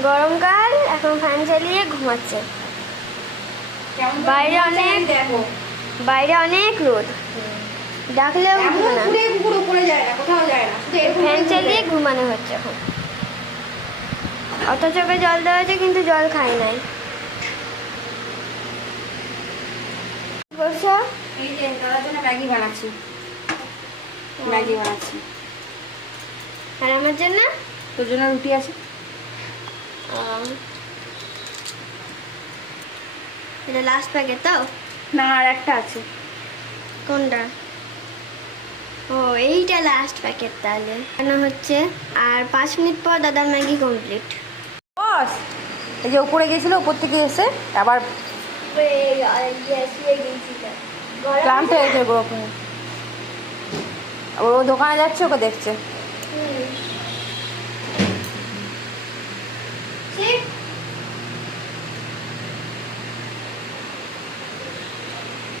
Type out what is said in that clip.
গরমকাল, এখন ফ্যান চালিয়ে ঘুমাচ্ছে। বাইরে অনেক রোদ, ডাকলেও উঠবে না। ফ্যান চালিয়ে ঘুমানো হচ্ছে এখন। অত চোখে জল দেওয়া হয়েছে কিন্তু জল খাই নাই। বলছো এই যে দাদার জন্য ম্যাগি বানাচ্ছি। আর আমার জন্য? তোর জন্য রুটি আছে। এটা লাস্ট প্যাকেট তো? না, আর একটা আছে। কোনটা? ও, এইটা লাস্ট প্যাকেট তাহলে। কেন হচ্ছে? আর 5 মিনিট পর দাদার ম্যাগি কমপ্লিট। বস, এই যে উপরে গেছিল, উপর থেকে এসে আবার ক্লান্ত হয়েছে। ও দোকানে যাচ্ছে, ওকে দেখছে।